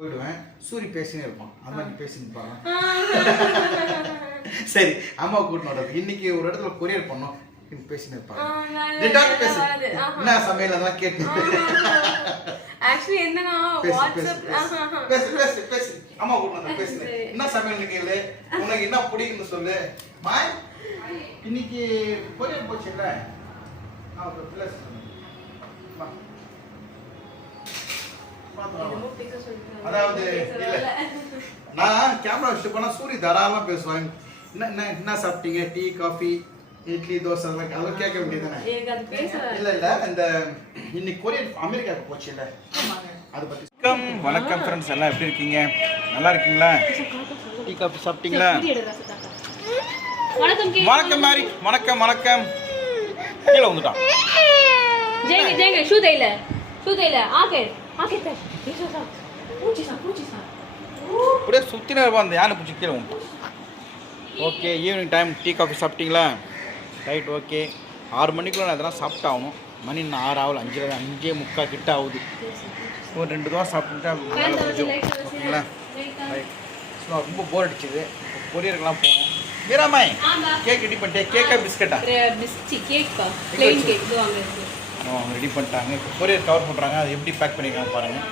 போயிடுவேன். சூரி பேசினே இருப்பான். அந்த மாதிரி பேசின்னு சரி அம்மா கூட்டினு வர்றது இன்னைக்கு ஒரு இடத்துல கொரியர் பண்ணோம். பேசினே இருப்பாங்க பேசு. என்ன சமையல் அதெல்லாம் கேட்டு. ஆக்சுவலி என்னன்னா பேசு பேசு வாட்ஸ்அப் பேசு பேசு பேசு பேசு. அம்மா கூட்டினு பேசுங்க என்ன சமையல் கேளு உனக்கு என்ன பிடிக்குன்னு சொல்லு. மாய் இன்னைக்கு கொரியர் போச்சுல்ல? ஆ அப்ப பிள்ளை சொல்லு வா. பார்த்து வா. அதாவது இல்ல. நான் கேமரா வச்சுட்டு போனா சூரி தாராளமா பேசுவாங்க. என்ன என்ன என்ன சாப்பிட்டீங்க? டீ காஃபி இட்லி தோசை அதெல்லாம் அதெல்லாம் கேட்க வேண்டியதுதானே? இல்ல இல்ல. இந்த இன்னைக்கு கொரியன் அமெரிக்காவுக்கு போச்சு இல்ல அது பத்தி வணக்கம். வணக்கம் ஃப்ரெண்ட்ஸ் எல்லாம் எப்படி இருக்கீங்க? நல்லா இருக்கீங்களா? டீ காஃபி சாப்பிட்டீங்களா? வணக்கம் மாரி. வணக்கம் வணக்கம். கீழே வந்துட்டான். ஜெயங்க ஜெயங்க ஷூ தைல ஷூ தைல ஆகே அப்படியே சுற்றின இருப்பா அந்த யானை பிடிச்சி கீழே okay evening time tea coffee சாப்பிட்டீங்களா ரைட் ஓகே ஆறு மணிக்குள்ள நான் இதெல்லாம் சாப்பிட்டாகணும் மணி இன்னும் ஆறு ஆகல அஞ்சு அஞ்சே முக்கால் கிட்ட ஆகுது ஒரு ரெண்டு தோசை சாப்பிட்டுட்டா ஓகேங்களா ரைட் ஸோ ரொம்ப போர் அடிச்சுது கொரியருக்கெல்லாம் போனோம் மீராமாய் கேக் ரெடி பண்ணிட்டேன் கேக்கா பிஸ்கட்டா பிஸ்கி கேக் பா ப்ளைன் கேக் அவங்க ரெடி பண்ணிட்டாங்க. இப்போ கொரியர் கவர் பண்ணுறாங்க அது எப்படி பேக் பண்ணிருக்காங்க பாருங்கள்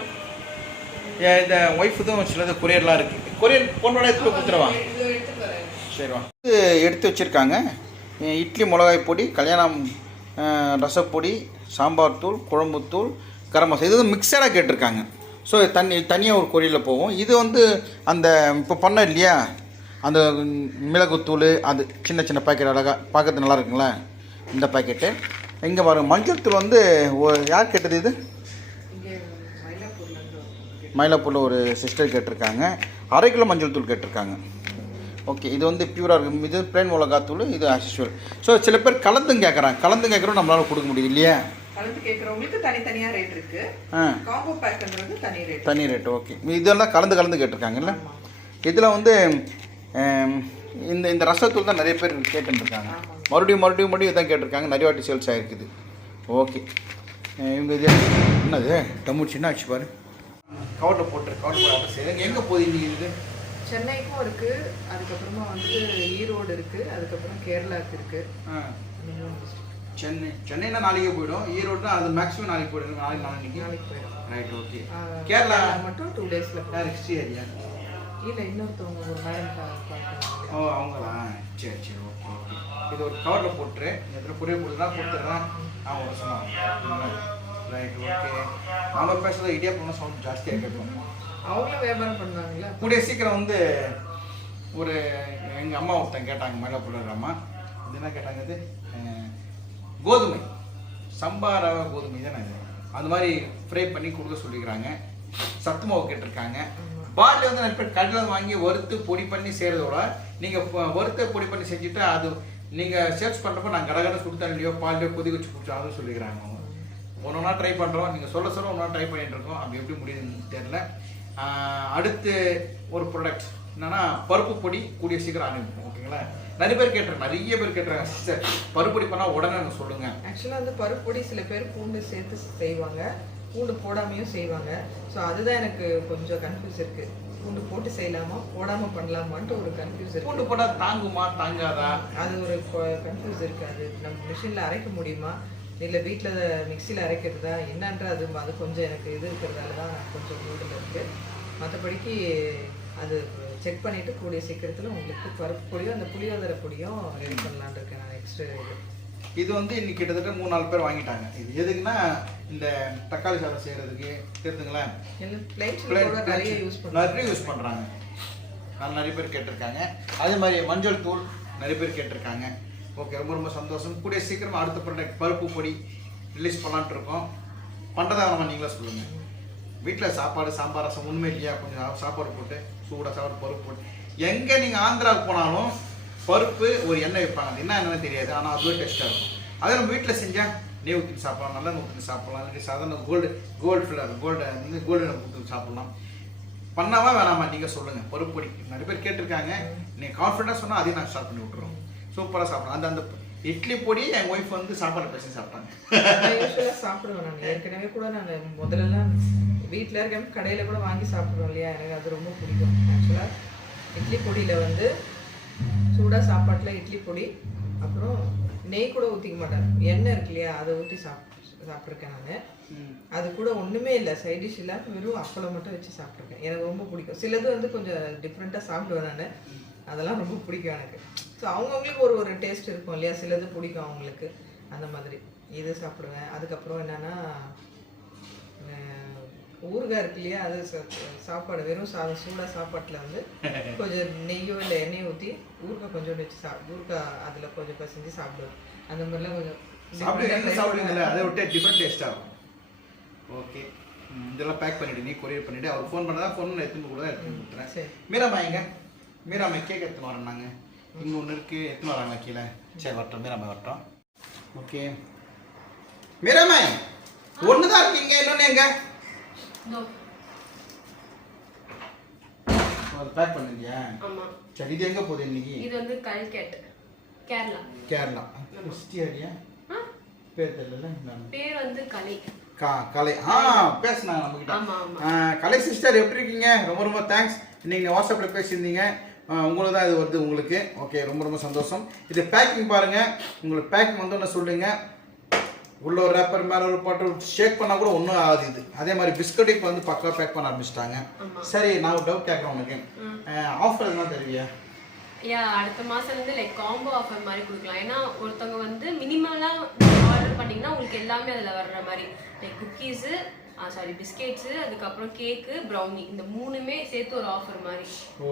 இந்த ஒய்ஃப் தான் சிலது கொரியர்லாம் இருக்குது கொரியர் பொண்ணோட எடுத்து கொடுத்துருவா சரிவா இது எடுத்து வச்சுருக்காங்க. இட்லி மிளகாய் பொடி கல்யாணம் ரசப்பொடி சாம்பார் தூள் குழம்புத்தூள் கரம் மசாலா. இது வந்து மிக்சடாக கேட்டிருக்காங்க. ஸோ தண்ணி தனியாக ஒரு கொரியரில் போகும். இது வந்து அந்த இப்போ பண்ண இல்லையா? அந்த மிளகுத்தூள் அது சின்ன சின்ன பாக்கெட் அழகாக பார்க்கறது நல்லா இருக்குங்களா? இந்த பாக்கெட்டு இங்கே பாருங்க மஞ்சள் தூள் வந்து யார் கேட்டது இது? மயிலாப்பூரில் ஒரு சிஸ்டர் கேட்டிருக்காங்க. அரை கிலோ மஞ்சள் தூள் கேட்டிருக்காங்க. ஓகே இது வந்து பியூராக இருக்கும். இது பிளைன் மிளகாத்தூள் இது ஆஸ்யூஷுவல் ஸோ சில பேர் கலந்தும் கேட்குறாங்க. கலந்து கேட்குறோம் நம்மளால் கொடுக்க முடியுது இல்லையா? கலந்து கேட்குறவங்களுக்கு தனித்தனியா ரேட் இருக்கு. ஆ. காம்போ பேக்ன்றது தனி ரேட் தனி ரேட்டு ஓகே இதெல்லாம் கலந்து கலந்து கேட்டிருக்காங்கல்ல இதில் வந்து இந்த இந்த ரசத்தூள் தான் நிறைய பேர் கேட்டுருக்காங்க மறுபடியும் மறுபடியும் மறுபடியும் இதான் கேட்டிருக்காங்க. நிறைய வாட்டி சேல்ஸ் ஆகிருக்குது ஓகே. இவங்க இது என்னது? டம்மு சின்ன ஆச்சு பாரு? கவரில் போட்டு கவரில் எங்கே போகுது இன்னைக்கு இது? சென்னைக்கும் இருக்கு. அதுக்கப்புறமா வந்து ஈரோடு இருக்கு. அதுக்கப்புறம் கேரளாக்கு இருக்கு. ஆ. சென்னை. சென்னைனா நாளைக்கே போயிடும். ஈரோடுனா அது மேக்ஸிமம் நாளைக்கு போயிடும். நாளைக்கு நாளைக்கு நாளைக்கு போயிடும். Right okay Kerala? மட்டும் டூ டேஸ்ல யார் ஹிஸ்ட்ரி ஏரியா இல்ல இன்னொருத்தவங்க ஒரு மேடம் ஓ அவங்களா? சரி சரி ஓகே ஓகே இது ஒரு கவரில் போட்டுரு எத்தனை புரிய போட்டுதான் கொடுத்துட்றேன். அவங்க சொன்னாங்க. ரைட் ஓகே நம்ம பேசுறது இடியாப்பம் சவுண்ட் ஜாஸ்தியாக கேட்கும். அவங்களும் வியாபாரம் பண்ணாங்களா கூடிய சீக்கிரம் வந்து ஒரு எங்கள் அம்மா ஒருத்தன் கேட்டாங்க மேலே போடுற அம்மா. இது என்ன கேட்டாங்க இது? கோதுமை. சம்பா ரவை கோதுமை தானே இது? அந்த மாதிரி ஃப்ரை பண்ணி கொடுக்க சொல்லிக்கிறாங்க. சத்து மாவு கேட்டிருக்காங்க. பால் வந்து நிறைய பேர் கடையில் வாங்கி வறுத்து பொடி பண்ணி செய்கிறதோட நீங்கள் வறுத்த பொடி பண்ணி செஞ்சுட்டு அது நீங்கள் சர்ச் பண்ணுறப்போ நான் கடகடை கடை சுடுத்தண்ணிலையோ பால்லையோ கொதி வச்சு குடிச்சோம் சொல்லிக்கிறாங்க அவங்க. ஒன்று ஒன்றா ட்ரை பண்ணுறோம் நீங்கள் சொல்ல சொல்ல ஒன்றா ட்ரை பண்ணிட்டு இருக்கோம். அப்படி எப்படி முடியுதுன்னு தெரில அடுத்து ஒரு ப்ராடக்ட் என்னன்னா பருப்பு பொடி கூடிய சீக்கிரம் அனுப்பிப்போம் ஓகேங்களா? நிறைய பேர் கேட்டுறாங்க நிறைய பேர் கேட்டுறாங்க சிஸ்டர் பருப்பொடி பண்ணால் உடனே எனக்கு சொல்லுங்கள் ஆக்சுவலாக வந்து பருப்பொடி சில பேர் பூண்டு சேர்த்து செய்வாங்க. பூண்டு போடாமையும் செய்வாங்க. ஸோ அதுதான் எனக்கு கொஞ்சம் கன்ஃபியூஸ் இருக்குது பூண்டு போட்டு செய்யலாமா? போடாம பண்ணலாமான்ட்டு ஒரு கன்ஃபியூஸ் இருக்கு. பூண்டு போட்டால் தாங்குமா தாங்காதா? அது ஒரு கன்ஃபியூஸ் இருக்கு. அது நம்ம மிஷினில் அரைக்க முடியுமா? இல்லை வீட்டில் மிக்சியில் அரைக்கிறதா? என்னன்ற அது அது கொஞ்சம் எனக்கு இது இருக்கிறதால தான் கொஞ்சம் மூடில் இருக்கு. மற்றபடிக்கு அது செக் பண்ணிட்டு கூடிய சீக்கிரத்தில் உங்களுக்கு பருப்பு பொடியும் அந்த புளியோதரை பொடியும் ரெடி பண்ணலான்னு இருக்கேன் நான் நெக்ஸ்ட் இது. இது வந்து இன்னைக்கு கிட்டத்தட்ட மூணு நாலு பேர் வாங்கிட்டாங்க. இது எதுக்குன்னா இந்த தக்காளி சாதம் செய்கிறதுக்கு தெரிஞ்சுங்களேன். நிறைய யூஸ் பண்ணுறாங்க. அது நிறைய பேர் கேட்டிருக்காங்க. அதே மாதிரி மஞ்சள் தூள் நிறைய பேர் கேட்டிருக்காங்க. ஓகே ரொம்ப ரொம்ப சந்தோஷம். கூடிய சீக்கிரமாக அடுத்த ப்ராடக்ட் பருப்பு பொடி ரிலீஸ் பண்ணலான்ட்டு இருக்கோம். பண்ணுறதா நம்ம நீங்களே சொல்லுங்கள் வீட்டில் சாப்பாடு சாம்பார் ரசம் உண்மை இல்லையா? கொஞ்சம் சாப்பாடு போட்டு சூடாக சாப்பாடு பருப்பு போட்டு. எங்கே நீங்கள் ஆந்திராவுக்கு போனாலும் பருப்பு ஒரு எண்ணெய் வைப்பாங்க. அது என்ன என்னன்னு தெரியாது. ஆனால் அதுவே டேஸ்ட்டாக இருக்கும். அதை நம்ம வீட்டில் செஞ்சால் நெய் ஊற்றி சாப்பிடலாம் நல்லா ஊற்றி சாப்பிடலாம். இல்லாட்டி சாதாரண கோல்டு கோல்டு ஃபில்லர் கோல்டு வந்து கோல்டு ஊற்றி சாப்பிடலாம். பண்ணாவா வேணாமா? நீங்கள் சொல்லுங்கள் பருப்பு பொடி. நிறைய பேர் கேட்டிருக்காங்க. நீங்கள் கான்ஃபிடண்டாக சொன்னால் அதையும் நாங்கள் ஸ்டார்ட் பண்ணி விட்ருவோம் சூப்பராக சாப்பிடலாம். அந்த அந்த இட்லி பொடி என் ஒய்ஃப் வந்து சாப்பாடு பேசி சாப்பிட்டாங்க. யூஸ்வலாக சாப்பிடுவேன் நான். ஏற்கனவே கூட நான் முதல்லலாம் வீட்டில் இருக்க கடையில் கூட வாங்கி சாப்பிடுவோம் இல்லையா? எனக்கு அது ரொம்ப பிடிக்கும். ஆக்சுவலாக இட்லி பொடியில் வந்து சூடாக சாப்பாட்டில் இட்லி பொடி அப்புறம் நெய் கூட ஊற்றிக்க மாட்டேன் எண்ணெய் இருக்கு இல்லையா அதை ஊற்றி சாப் சாப்பிட்ருக்கேன் நான். அது கூட ஒன்றுமே இல்லை. சைட் டிஷ் இல்லாமல் வெறும் அப்பளம் மட்டும் வச்சு சாப்பிட்ருக்கேன் எனக்கு ரொம்ப பிடிக்கும். சிலது வந்து கொஞ்சம் டிஃப்ரெண்ட்டாக சாப்பிடுவேன் நான். அதெல்லாம் ரொம்ப பிடிக்கும் எனக்கு. ஸோ அவங்கவுங்களுக்கு ஒரு ஒரு டேஸ்ட் இருக்கும் இல்லையா? சிலது பிடிக்கும் அவங்களுக்கு. அந்த மாதிரி. இது சாப்பிடுவேன். அதுக்கப்புறம் என்னன்னா ஊறுகாய் இருக்கு இல்லையா அது சாப்பாடு வெறும் சா சூடாக சாப்பாட்டில் வந்து கொஞ்சம் நெய்யோ இல்லை எண்ணெய் ஊற்றி ஊறுகாய் கொஞ்சோண்டு வச்சு சா ஊறுகாய் அதில் கொஞ்சம் பசஞ்சு சாப்பிடுவேன். அந்த மாதிரிலாம் கொஞ்சம் பண்ணுவேன். அதை விட்டு டிஃப்ரெண்ட் டேஸ்ட்டாக இருக்கும் ஓகே இதெல்லாம் பேக் பண்ணிவிடு நீ கொரியர் பண்ணிவிட்டு அவர் ஃபோன் பண்ணதா ஃபோன் எடுத்துன்னு கூட எடுத்துன்னு கொடுத்துறேன். சரி. மீராமா எங்க? மீராமா கேக் எடுத்துன்னு வரோம் நாங்கள் இங்கே ஒன்று இருக்குது எடுத்துன்னு வராங்க கீழே. சரி வரட்டும். மீராமா வரட்டும். ஓகே மீராமா ஒன்று தான் இருக்கீங்க இன்னொன்று எங்க? அது பேக் பண்ணுறியா ஆமா. சரி இது எங்கே போகுது இன்னைக்கு? இது வந்து கல்கெட் கேரளா. கேரளா. ஆ, பேர் தெரியல பேர் வந்து கலை. கா கலை. ஆ பேசுனாங்க ஆமா ஆ, கலை சிஸ்டர் எப்படி இருக்கீங்க? ரொம்ப ரொம்ப தேங்க்ஸ் இன்னைக்கு நீங்கள் வாட்ஸ்அப்பில் பேசியிருந்தீங்க. உங்களுக்கு தான் இது வருது உங்களுக்கு. ஓகே ரொம்ப ரொம்ப சந்தோஷம். இது பேக்கிங் பாருங்க. உங்களுக்கு பேக்கிங் வந்து ஒன்று சொல்லுங்க. உள்ள ஒரு ரேப்பர் மேலே ஒரு பாட்டு ஷேக் பண்ணால் கூட ஒன்றும் ஆகாது. இது அதே மாதிரி பிஸ்கட் இப்போ வந்து பக்கா பேக் பண்ண ஆரம்பிச்சிட்டாங்க. சரி நான் ஒரு டவுட் கேட்குறேன் உனக்கு. ஆஃபர் எதுனா தருவியா? யா அடுத்த மாசம் வந்து லைக் காம்போ ஆஃபர் மாதிரி கொடுக்கலாம். ஏன்னா ஒருத்தவங்க வந்து மினிமலா ஆர்டர் பண்ணீங்கன்னா உங்களுக்கு எல்லாமே அதுல வர்ற மாதிரி. லைக் குக்கீஸு சாரி பிஸ்கெட்ஸு அதுக்கப்புறம் கேக்கு ப்ரௌனி இந்த மூணுமே சேர்த்து ஒரு ஆஃபர் மாதிரி. ஓ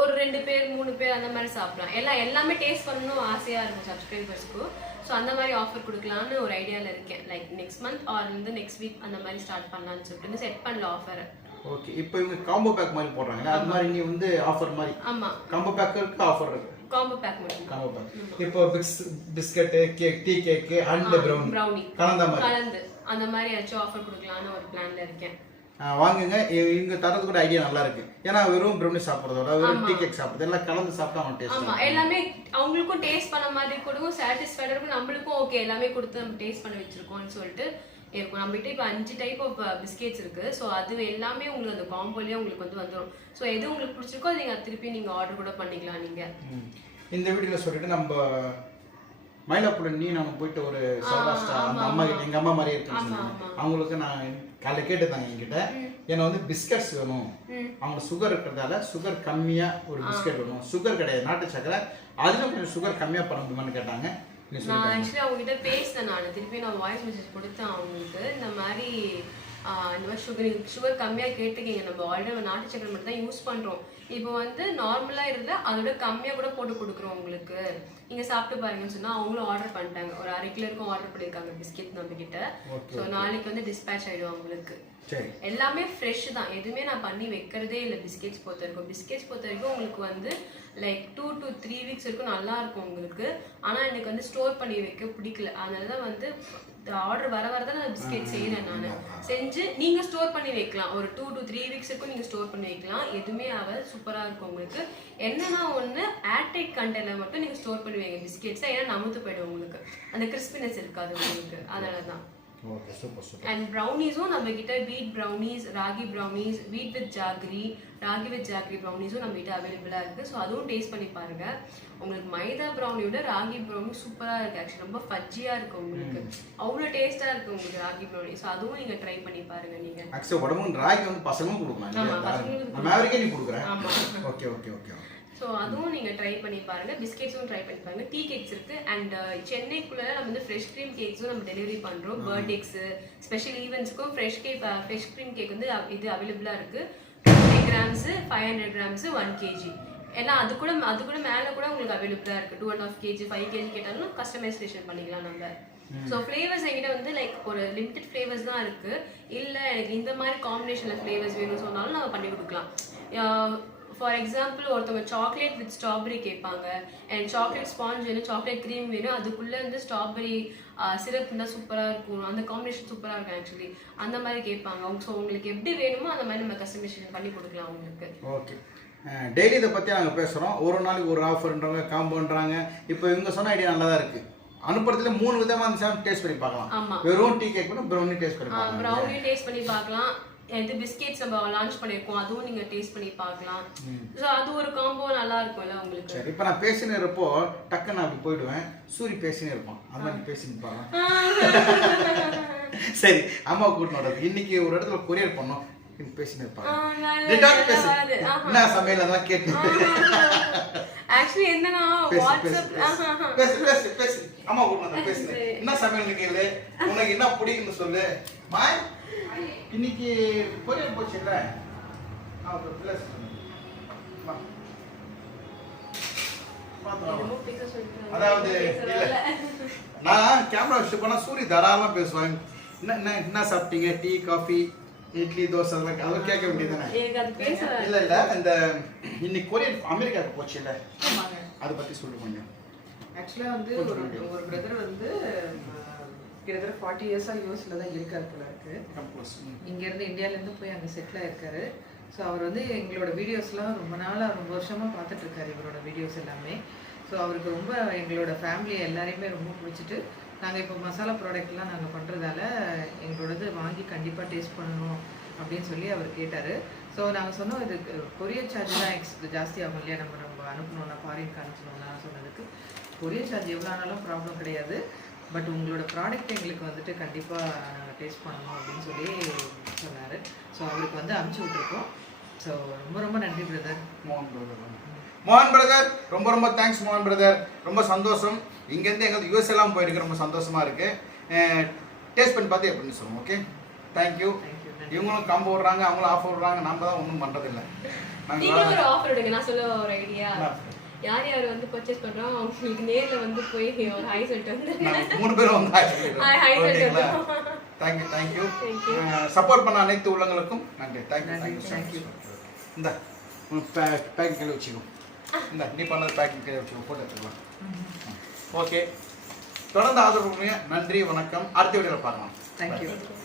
ஒரு ரெண்டு பேர் மூணு பேர் அந்த மாதிரி சாப்பிடலாம். எல்லாம் எல்லாமே டேஸ்ட் பண்ணணும் ஆசையா இருக்கும் சப்ஸ்கிரைபர்ஸ்க்கு ஸோ அந்த மாதிரி ஆஃபர் கொடுக்கலான்னு ஒரு ஐடியால இருக்கேன். லைக் நெக்ஸ்ட் மந்த் ஆர் வந்து நெக்ஸ்ட் வீக் அந்த மாதிரி ஸ்டார்ட் பண்ணலாம்னு சொல்லிட்டு செட் பண்ணல ஆஃபர் ஓகே இப்போ இவங்க காம்போ பேக் மாதிரி போடுறாங்களே அது மாதிரி நீ வந்து ஆஃபர் மாதிரி. ஆமா. காம்போ பேக் இருக்கு ஆஃபர் இருக்கு. காம்போ பேக் மட்டும். காம்போ பேக் இப்போ பிஸ் biscuit cake tea cake and brown brownie கலந்த மாதிரி. கலந்து. அந்த மாதிரி ஏதாச்சும் ஆஃபர் கொடுக்கலான்னு ஒரு பிளான்ல இருக்கேன். வாங்குங்க. இங்க தரது கூட ஐடியா நல்லா இருக்கு. ஏன்னா வெறும் ப்ரௌனி சாப்பிட்றதோட வெறும் டீ கேக் சாப்பிட்றது எல்லாம் கலந்து சாப்பிட்டா ஆமா. டேஸ்ட் எல்லாமே அவங்களுக்கும் டேஸ்ட் பண்ண மாதிரி கொடுக்கும். சாட்டிஸ்ஃபைடா இருக்கும். நம்மளுக்கும் ஓகே எல்லாமே கொடுத்து நம்ம டேஸ்ட் பண்ண வச்சிருக்கோம்னு சொல்லிட்டு இருக்கும். நம்மகிட்ட இப்போ அஞ்சு டைப் ஆஃப் பிஸ்கெட்ஸ் இருக்கு. ஸோ அது எல்லாமே உங்களுக்கு அந்த காம்போலயே உங்களுக்கு வந்து வந்துடும் ஸோ எது உங்களுக்கு பிடிச்சிருக்கோ அதை நீங்க திருப்பி நீங்க ஆர்டர் கூட பண்ணிக்கலாம் நீங்க. இந்த வீடியோல சொல்லிட்டு நம்ம மயிலாப்பூர் நீ நம்ம போயிட்டு ஒரு சௌராஷ்டிரா அந்த அம்மா கிட்ட எங்க அம்மா மாதிரி இருக்குன்னு சொன்னாங்க. அவங்களுக்கு நான் காலைல கேட்டுதாங்க என்கிட்ட. ஏன்னா வந்து பிஸ்கட்ஸ் வேணும். அவங்க சுகர் இருக்கிறதால சுகர் கம்மியா ஒரு பிஸ்கட் வேணும். சுகர் கிடையாது நாட்டு சக்கரை. அதுல கொஞ்சம் சுகர் கம்மியா பண்ண முடியுமான்னு கேட்டாங்க நான் ஆக்சுவலி அவங்க கிட்ட பேசினேன் நான். திருப்பி நான் வாய்ஸ் மெசேஜ் கொடுத்தேன் அவங்களுக்கு. இந்த மாதிரி இந்த மாதிரி சுகர் சுகர் கம்மியாக கேட்டுக்கீங்க. நம்ம ஆல்ரெடி நாட்டு சக்கரை மட்டும் தான் யூஸ் பண்ணுறோம் இப்போ வந்து நார்மலாக இருந்தா அதோட கம்மியாக கூட போட்டு கொடுக்குறோம் உங்களுக்கு. நீங்கள் சாப்பிட்டு பாருங்கன்னு சொன்னால் அவங்களும் ஆர்டர் பண்ணிட்டாங்க. ஒரு அரை கிலோருக்கும் ஆர்டர் பண்ணியிருக்காங்க பிஸ்கெட் நம்ம கிட்ட ஸோ நாளைக்கு வந்து டிஸ்பேச் ஆகிடும் அவங்களுக்கு. எல்லாமே ஃப்ரெஷ் தான். எதுவுமே நான் பண்ணி வைக்கிறதே இல்லை பிஸ்கெட்ஸ் பொறுத்த வரைக்கும். பிஸ்கெட்ஸ் பொறுத்த வரைக்கும் உங்களுக்கு வந்து like two to three weeks வரைக்கும் நல்லா இருக்கும் உங்களுக்கு. ஆனால் எனக்கு வந்து ஸ்டோர் பண்ணி வைக்க பிடிக்கல. அதனால தான் வந்து ஆர்டர் வர வர தான் நான் பிஸ்கெட் செய்கிறேன் நான். செஞ்சு நீங்கள் ஸ்டோர் பண்ணி வைக்கலாம். ஒரு டூ to த்ரீ வீக்ஸ் வரைக்கும் நீங்கள் ஸ்டோர் பண்ணி வைக்கலாம். எதுவுமே ஆகாது. சூப்பராக இருக்கும் உங்களுக்கு. என்னன்னா ஒன்று ஏர்டைட் கண்டெய்னர் மட்டும் நீங்கள் ஸ்டோர் பண்ணி வைங்க. பிஸ்கெட்ஸை ஏன்னா நமுத்து போயிடும் உங்களுக்கு. அந்த கிறிஸ்பினஸ் இருக்காது உங்களுக்கு. அதனால தான் அண்ட் ப்ரௌனிஸும் நம்ம கிட்ட wheat brownies ragi brownies wheat with jaggery ragi with jaggery ப்ரௌனிஸும் நம்ம கிட்ட அவைலபிளாக இருக்குது ஸோ அதுவும் டேஸ்ட் பண்ணி பாருங்க. உங்களுக்கு மைதா ப்ரௌனியோட ராகி ப்ரௌனி சூப்பராக இருக்குது ஆக்சுவலி ரொம்ப ஃபஜ்ஜியாக இருக்குது உங்களுக்கு. அவ்வளோ டேஸ்ட்டாக இருக்குது உங்களுக்கு ராகி ப்ரௌனி ஸோ அதுவும் நீங்கள் ட்ரை பண்ணி பாருங்க நீங்கள் ஆக்சுவலி உடம்புக்கு ராகி வந்து பசங்களும் கொடுக்கலாம் ஆமா, இல்லையா? பசங்களுக்கு கொடுக்குறேன். ஆமாம் ஓகே ஓகே ஓகே ஸோ அதுவும் நீங்கள் ட்ரை பண்ணி பாருங்க. பிஸ்கெட்ஸும் ட்ரை பண்ணி பாருங்க. டீ கேக்ஸ் இருக்கு. அண்ட் சென்னைக்குள்ள நம்ம வந்து ஃப்ரெஷ் க்ரீம் கேக்ஸும் நம்ம டெலிவரி பண்றோம். பர்த்டேக்ஸ் special ஈவெண்ட்ஸ்க்கும் fresh cake fresh cream cake வந்து இது அவைலபிளாக இருக்கு. Grams five hundred grams one KG ஏன்னா அது கூட அது கூட மேலே கூட உங்களுக்கு அவைலபிளாக இருக்கு. Two and half KG five KG கேட்டாலும் கஸ்டமைசேஷன் பண்ணிக்கலாம் நம்ம. ஸோ ஃப்ளேவர்ஸ் என்கிட்ட வந்து லைக் ஒரு லிமிடெட் ஃப்ளேவர்ஸ் தான் இருக்கு. இல்லை எனக்கு இந்த மாதிரி காம்பினேஷனில் ஃப்ளேவர்ஸ் வேணும்னு சொன்னாலும் நம்ம பண்ணி கொடுக்கலாம். ஃபார் எக்ஸாம்பிள் ஒருத்தவங்க சாக்லேட் வித் ஸ்ட்ராபெரி கேட்பாங்க. அண்ட் சாக்லேட் ஸ்பாஞ்ச் வேணும் சாக்லேட் க்ரீம் வேணும். அதுக்குள்ளே வந்து ஸ்ட்ராபெரி சிரப் இருந்தால் சூப்பராக இருக்கும். அந்த காம்பினேஷன் சூப்பராக இருக்கும் ஆக்சுவலி அந்த மாதிரி கேட்பாங்க. ஸோ உங்களுக்கு எப்படி வேணுமோ அந்த மாதிரி நம்ம கஸ்டமைசேஷன் பண்ணி கொடுக்கலாம் உங்களுக்கு. ஓகே டெய்லி இதை பற்றி நாங்கள் பேசுகிறோம் ஒரு நாளைக்கு ஒரு ஆஃபர்ன்றாங்க காம்போன்றாங்க இப்போ இவங்க சொன்ன ஐடியா நல்லா தான் இருக்குது அனுப்புறதுல மூணு விதமான டேஸ்ட் பண்ணி பார்க்கலாம். வெறும் டீ கேக் கூட ப்ரௌனி டேஸ்ட் பண்ணி பார்க்கலாம். ப்ரௌனி டேஸ்ட் பண்ணி பார்க்கலாம். இது பிஸ்கெட்ஸ் நம்ம லான்ச் பண்ணியிருக்கோம் அதுவும் நீங்க டேஸ்ட் பண்ணி பார்க்கலாம். ஸோ அது ஒரு காம்போ நல்லா இருக்கும்ல உங்களுக்கு? சரி இப்போ நான் பேசினு இருப்போ டக்குன்னு நான் அப்படி போயிடுவேன். சூரி பேசினே இருப்பான். அது மாதிரி பார்க்கலாம் சரி அம்மா கூட்டினு வர்றது. இன்னைக்கு ஒரு இடத்துல கொரியர் பண்ணோம். பேசினு ஆக்சுவலி என்னன்னா வாட்ஸ்அப். என்ன சமையல் கேளு உனக்கு என்ன பிடிக்குன்னு சொல்லு. மாய் இன்னைக்கு கொரியர் போச்சுல்ல? ஆ பிளஸ் வா. பார்த்தோம் என்னமோ பேச சொல்லிட்டு அதாவது இல்ல. நான் கேமரா வச்சுட்டு போனா சூரி தாராளமா பேசுவாங்க. என்ன என்ன என்ன சாப்பிட்டீங்க? டீ காஃபி இட்லி தோசை அதெல்லாம் அதெல்லாம் கேட்க பேச இல்ல இல்ல. இந்த இன்னைக்கு கொரியன் அமெரிக்காவுக்கு போச்சு இல்ல அதை பத்தி சொல்லு கொஞ்சம். ஆக்சுவலாக வந்து ஒரு ஒரு பிரதர் வந்து கிட்டத்தட்ட ஃபார்ட்டி இயர்ஸாக யூஎஸில் தான் இருக்காரு இருக்கு. இங்கேருந்து இந்தியாவிலேருந்து போய் அங்கே செட்டில் ஆயிருக்காரு. ஸோ அவர் வந்து எங்களோட வீடியோஸ்லாம் ரொம்ப நாளாக ரொம்ப வருஷமாக பார்த்துட்டு இருக்காரு இவரோட வீடியோஸ் எல்லாமே. ஸோ அவருக்கு ரொம்ப எங்களோட ஃபேமிலி எல்லாரையுமே ரொம்ப பிடிச்சிட்டு நாங்கள் இப்போ மசாலா ப்ராடக்ட்லாம் நாங்கள் பண்ணுறதால எங்களோடது வாங்கி கண்டிப்பாக டேஸ்ட் பண்ணணும் அப்படின்னு சொல்லி அவர் கேட்டார். ஸோ நாங்கள் சொன்னோம் இது கொரியர் சார்ஜ் தான் எக்ஸ் ஜாஸ்தி ஆகும் இல்லையா? நம்ம நம்ம அனுப்பணும்னா ஃபாரின்க்கு அனுப்பணும்னா சொன்னதுக்கு. கொரியர் சார்ஜ் எவ்வளோ ஆனாலும் ப்ராப்ளம் கிடையாது. பட் உங்களோட ப்ராடக்ட் எங்களுக்கு வந்துட்டு கண்டிப்பாக டேஸ்ட் பண்ணணும் அப்படின்னு சொல்லி சொன்னார். ஸோ அவருக்கு வந்து அனுப்பிச்சி விட்ருக்கோம் ஸோ ரொம்ப ரொம்ப நன்றி பிரதர் மோகன் பிரதர் மோகன். பிரதர் ரொம்ப ரொம்ப தேங்க்ஸ் மோகன் பிரதர் ரொம்ப சந்தோஷம். இங்கேருந்து எங்களுக்கு யூஎஸ் எல்லாம் போயிருக்கு ரொம்ப சந்தோஷமா இருக்கு. டேஸ்ட் பண்ணி பார்த்து எப்படின்னு சொல்லுவோம் ஓகே தேங்க்யூ Thank you, நன்றி. இவங்களும் கம்பு விடுறாங்க அவங்களும் ஆஃப் விடுறாங்க. நம்ம தான் ஒன்றும் பண்ணுறதில்ல ஒரு நாங்கள் ஆஃபர் விடுங்க நான் சொல்ல ஒரு ஐடியா? யார் யார் வந்து பர்ச்சேஸ் பண்றோம் அவங்களுக்கு நேர்ல வந்து போய் ஒரு ஹை சொல்லிட்டு வந்து நாங்க மூணு பேரும் வந்து ஓகேங்களா? சொல்லிட்டு thank you thank you Thank you. Support பண்ண அனைத்து உள்ளங்களுக்கும் நன்றி. தேங்க்யூ நன்றி, தேங்க்யூ thank you. இந்த பேக்கிங் கீழே வச்சுக்கோ. இந்த நீ பண்ணது பேக்கிங் கீழே வச்சுக்கோ போட்டு எடுத்துக்கலாம் ஓகே தொடர்ந்து ஆதரவு நன்றி வணக்கம். அடுத்த வீடியோவில் தேங்க்யூ Thank you.